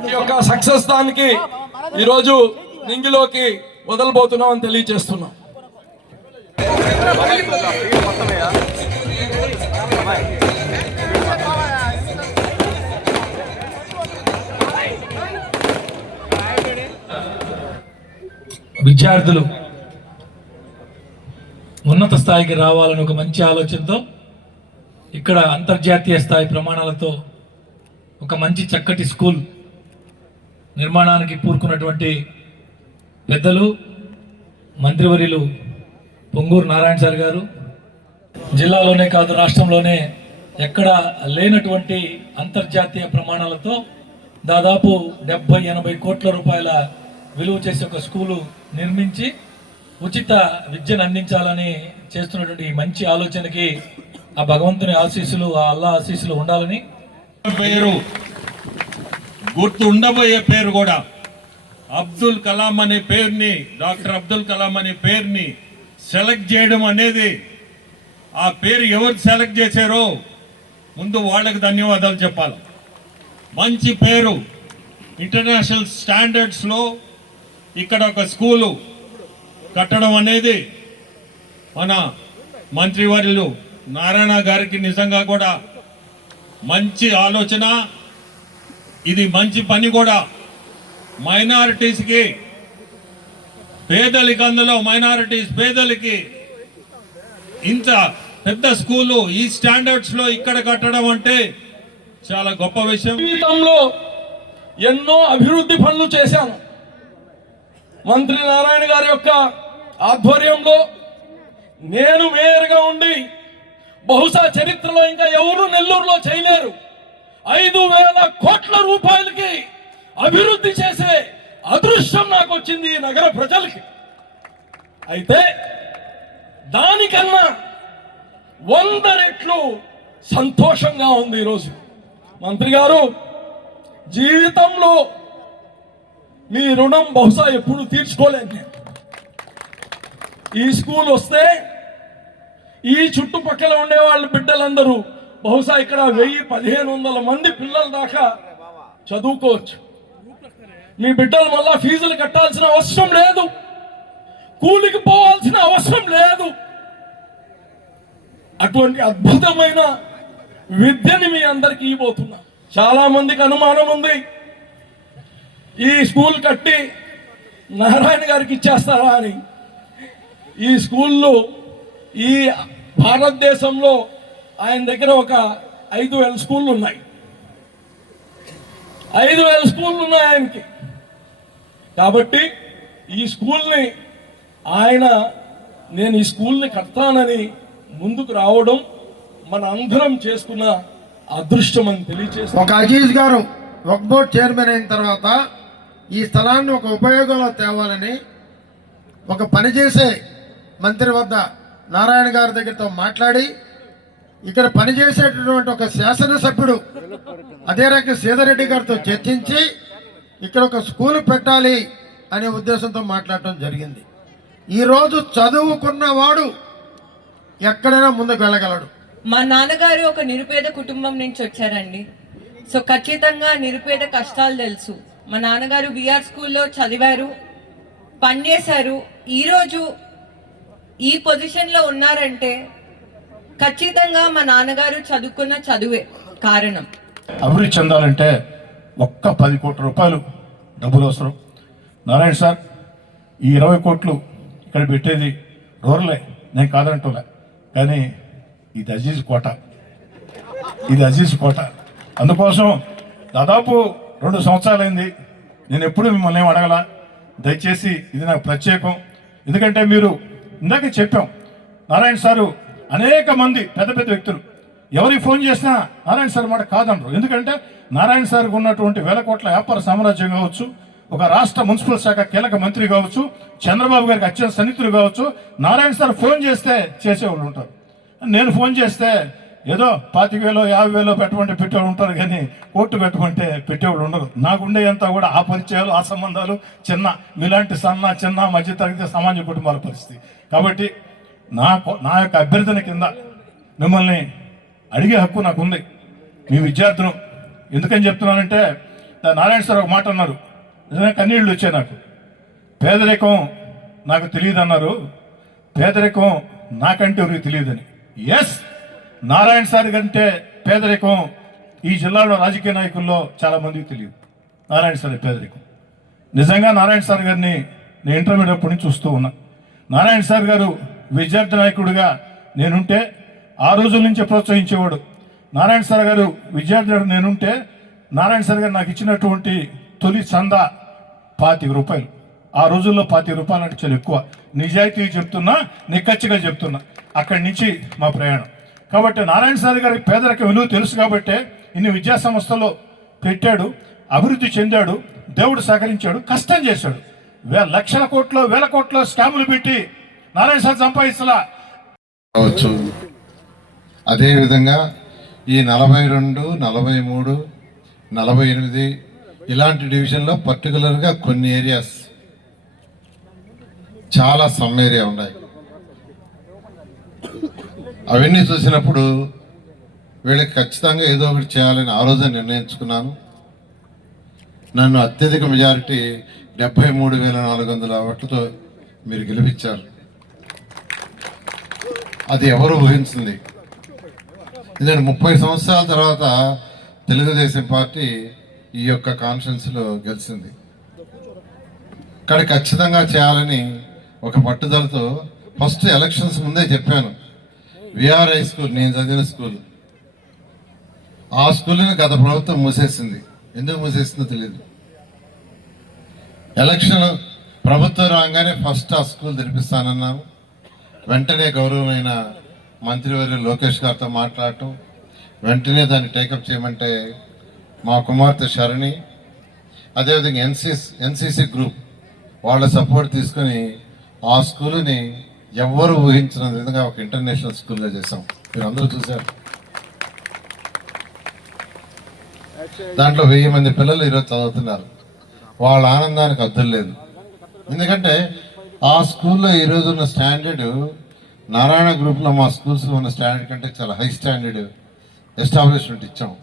ఈ యొక్క సక్సెస్ దానికి ఈరోజు నింగిలోకి వదలబోతున్నామని తెలియజేస్తున్నాం. విద్యార్థులు ఉన్నత స్థాయికి రావాలని ఒక మంచి ఆలోచనతో ఇక్కడ అంతర్జాతీయ స్థాయి ప్రమాణాలతో ఒక మంచి చక్కటి స్కూల్ నిర్మాణానికి పూనుకున్నటువంటి పెద్దలు మంత్రివర్యులు పొంగూరు నారాయణ సార్ గారు. జిల్లాలోనే కాదు రాష్ట్రంలోనే ఎక్కడ లేనటువంటి అంతర్జాతీయ ప్రమాణాలతో దాదాపు డెబ్బై ఎనభై కోట్ల రూపాయల విలువ చేసే ఒక స్కూలు నిర్మించి ఉచిత విద్యను అందించాలని చేస్తున్నటువంటి మంచి ఆలోచనకి ఆ భగవంతుని ఆశీస్సులు ఆ అల్లా ఆశీస్సులు ఉండాలని. పేరు గుర్తు ఉండబోయే పేరు కూడా అబ్దుల్ కలాం అనే పేరుని డాక్టర్ అబ్దుల్ కలాం అనే పేరుని సెలెక్ట్ చేయడం అనేది ఆ పేరు ఎవరు సెలెక్ట్ చేశారో ముందు వాళ్ళకి ధన్యవాదాలు చెప్పాలి. మంచి పేరు. ఇంటర్నేషనల్ స్టాండర్డ్స్లో ఇక్కడ ఒక స్కూలు కట్టడం అనేది మన మంత్రివర్యులు నారాయణ గారికి నిజంగా కూడా మంచి ఆలోచన. ఇది మంచి పని కూడా. మైనారిటీస్కి పేదలకి అందులో మైనారిటీస్ పేదలకి ఇంత పెద్ద స్కూలు ఈ స్టాండర్డ్స్లో ఇక్కడ కట్టడం అంటే చాలా గొప్ప విషయం. జీవితంలో ఎన్నో అభివృద్ధి పనులు చేశాను. మంత్రి నారాయణ గారి యొక్క ఆధ్వర్యంలో నేను మేయర్గా ఉండి బహుశా చరిత్రలో ఇంకా ఎవరు నెల్లూరులో చేయలేరు. ఐదు వేల కోట్ల రూపాయలకి అభివృద్ధి చేసే అదృష్టం నాకు వచ్చింది ఈ నగర ప్రజలకి. అయితే దానికన్నా వంద రెట్లు సంతోషంగా ఉంది ఈరోజు. మంత్రి గారు జీవితంలో మీ రుణం బహుశా ఎప్పుడు తీర్చుకోలేదు నేను. ఈ స్కూల్ వస్తే ఈ చుట్టుపక్కల ఉండే వాళ్ళ బిడ్డలందరూ బహుశా ఇక్కడ వెయ్యి పదిహేను వందల మంది పిల్లల దాకా చదువుకోవచ్చు. మీ బిడ్డలు మళ్ళా ఫీజులు కట్టాల్సిన అవసరం లేదు. కూలికి పోవాల్సిన అవసరం లేదు. అటువంటి అద్భుతమైన విద్యని మీ అందరికి ఇవ్వబోతున్నా. చాలా మందికి అనుమానం ఉంది. ఈ స్కూల్ కట్టి నారాయణ గారికి ఇచ్చేస్తారా అని. ఈ స్కూల్లో ఈ భారతదేశంలో ఆయన దగ్గర ఒక ఐదు వేల స్కూళ్ళు ఉన్నాయి. ఐదు వేల స్కూళ్ళు ఉన్నాయి ఆయనకి. కాబట్టి ఈ స్కూల్ని ఆయన నేను ఈ స్కూల్ని కడతానని ముందుకు రావడం మన అందరం చేసుకున్న అదృష్టం అని తెలియచేస్తాం ఒక అజీజ్ గారు ఒక బోర్డ్ చైర్మన్ అయిన తర్వాత ఈ స్థలాన్ని ఒక ఉపయోగంలో తేవాలని ఒక పనిచేసే మంత్రి వద్ద నారాయణ గారి దగ్గరతో మాట్లాడి ఇక్కడ పనిచేసేటటువంటి ఒక శాసనసభ్యుడు అదే రకంగా సీతారెడ్డి గారితో చర్చించి ఇక్కడ ఒక స్కూల్ పెట్టాలి అనే ఉద్దేశంతో మాట్లాడటం జరిగింది. ఈరోజు చదువుకున్నవాడు ఎక్కడైనా ముందుకు వెళ్ళగలడు. మా నాన్నగారు ఒక నిరుపేద కుటుంబం నుంచి వచ్చారండి. సో ఖచ్చితంగా నిరుపేద కష్టాలు తెలుసు. మా నాన్నగారు విఆర్ స్కూల్లో చదివారు పనిచేశారు ఈరోజు ఈ పొజిషన్లో ఉన్నారంటే ఖచ్చితంగా మా నాన్నగారు చదువుకున్న చదువే కారణం. అభివృద్ధి చెందాలంటే ఒక్క పది కోట్ల రూపాయలు డబ్బులు అవసరం. నారాయణ సార్ ఈ ఇరవై కోట్లు ఇక్కడ పెట్టేది రూరలే. నేను కాదంటులే. కానీ ఇది అజీజ్ కోట. ఇది అజీజ్ కోట. అందుకోసం దాదాపు రెండు సంవత్సరాలైంది. నేను ఎప్పుడు మిమ్మల్ని ఏం అడగల? దయచేసి ఇది నాకు ప్రత్యేకం. ఎందుకంటే మీరు ఇందాక చెప్పాం నారాయణ సారు అనేక మంది పెద్ద పెద్ద వ్యక్తులు ఎవరికి ఫోన్ చేసినా నారాయణ సార్ మాట కాదంటారు. ఎందుకంటే నారాయణ సార్కి ఉన్నటువంటి వేల కోట్ల వ్యాపార సామ్రాజ్యం కావచ్చు ఒక రాష్ట్ర మున్సిపల్ శాఖ కీలక మంత్రి కావచ్చు చంద్రబాబు గారికి అత్యంత సన్నిహితులు కావచ్చు నారాయణ సార్ ఫోన్ చేస్తే చేసేవాళ్ళు ఉంటారు. నేను ఫోన్ చేస్తే ఏదో పాతిక వేలో యాభై వేలో పెట్టమంటే పెట్టేవాళ్ళు ఉంటారు కానీ కోర్టు పెట్టమంటే పెట్టేవాళ్ళు ఉండరు. నాకుండే అంతా కూడా ఆ పరిచయాలు ఆ సంబంధాలు చిన్న మీలాంటి సన్న చిన్న మధ్య తరగతి సమాజ కుటుంబాల పరిస్థితి. కాబట్టి నా నా యొక్క అభ్యర్థన కింద మిమ్మల్ని అడిగే హక్కు నాకు ఉంది మీ విద్యార్థులు. ఎందుకని చెప్తున్నానంటే నారాయణ సార్ ఒక మాట అన్నారు. నిజంగా కన్నీళ్ళు వచ్చాయి నాకు. పేదరికం నాకు తెలియదు అన్నారు పేదరికం నాకంటే ఎవరికి తెలియదని. ఎస్ నారాయణ సార్ కంటే పేదరికం ఈ జిల్లాలో రాజకీయ నాయకుల్లో చాలా మందికి తెలియదు. నారాయణ సార్ పేదరికం. నిజంగా నారాయణ సార్ గారిని నేను ఇంటర్మీడియట్ అప్పటి నుంచి చూస్తూ ఉన్నా. నారాయణ సార్ గారు విద్యార్థి నాయకుడిగా నేనుంటే ఆ రోజుల నుంచే ప్రోత్సహించేవాడు. నారాయణ సార్ గారు విద్యార్థి నేనుంటే నారాయణ సార్ గారు నాకు ఇచ్చినటువంటి తొలి చందా పాతిక రూపాయలు. ఆ రోజుల్లో పాతిక రూపాయలు అంటే చాలా ఎక్కువ. నిజాయితీ చెప్తున్నా నిక్కచ్చిగా చెప్తున్నా. అక్కడి నుంచి మా ప్రయాణం. కాబట్టి నారాయణ సార్ గారి పేదరిక విలువ తెలుసు కాబట్టి ఇన్ని విద్యా సంస్థలో పెట్టాడు అభివృద్ధి చెందాడు దేవుడు సహకరించాడు కష్టం చేశాడు. వే లక్షల కోట్లు వేల కోట్లు స్కాములు పెట్టి నారాయణ సార్ సంపాదించలా అదేవిధంగా ఈ నలభై రెండు నలభై మూడు నలభై ఎనిమిది ఇలాంటి డివిజన్లో పర్టికులర్గా కొన్ని ఏరియాస్ చాలా సమ్ ఏరియా ఉన్నాయి. అవన్నీ చూసినప్పుడు వీళ్ళకి ఖచ్చితంగా ఏదో ఒకటి చేయాలని ఆ రోజే నిర్ణయించుకున్నాను. నన్ను అత్యధిక మెజారిటీ డెబ్బై మూడు వేల నాలుగు వందల ఓట్లతో మీరు గెలిపించారు. అది ఎవరు ఊహించింది? ఎందుకంటే ముప్పై సంవత్సరాల తర్వాత తెలుగుదేశం పార్టీ ఈ యొక్క కాన్ఫరెన్స్లో గెలిచింది. ఇక్కడ ఖచ్చితంగా చేయాలని ఒక పట్టుదలతో ఫస్ట్ ఎలక్షన్స్ ముందే చెప్పాను. విఆర్ఐ స్కూల్ నేను చదివిన స్కూల్. ఆ స్కూల్ని గత ప్రభుత్వం మూసేసింది. ఎందుకు మూసేసిందో తెలియదు ఎలక్షన్ ప్రభుత్వం రాగానే ఫస్ట్ ఆ స్కూల్ తెరిపిస్తానన్నాము వెంటనే గౌరవమైన మంత్రివర్యులు లోకేష్ గారితో మాట్లాడటం వెంటనే దాన్ని టేకప్ చేయమంటే మా కుమార్తె శరణి అదేవిధంగా ఎన్సిసి ఎన్సీసీ గ్రూప్ వాళ్ళ సపోర్ట్ తీసుకొని ఆ స్కూల్ని ఎవ్వరు ఊహించిన విధంగా ఒక ఇంటర్నేషనల్ స్కూల్గా చేసాం మీరు అందరూ చూశారు. దాంట్లో వెయ్యి మంది పిల్లలు ఈరోజు చదువుతున్నారు. వాళ్ళ ఆనందానికి అర్థం లేదు. ఎందుకంటే ఆ స్కూల్లో ఈరోజు ఉన్న స్టాండర్డ్ నారాయణ గ్రూప్లో మా స్కూల్స్లో ఉన్న స్టాండర్డ్ కంటే చాలా హై స్టాండర్డ్ ఎస్టాబ్లిష్మెంట్ ఇచ్చాము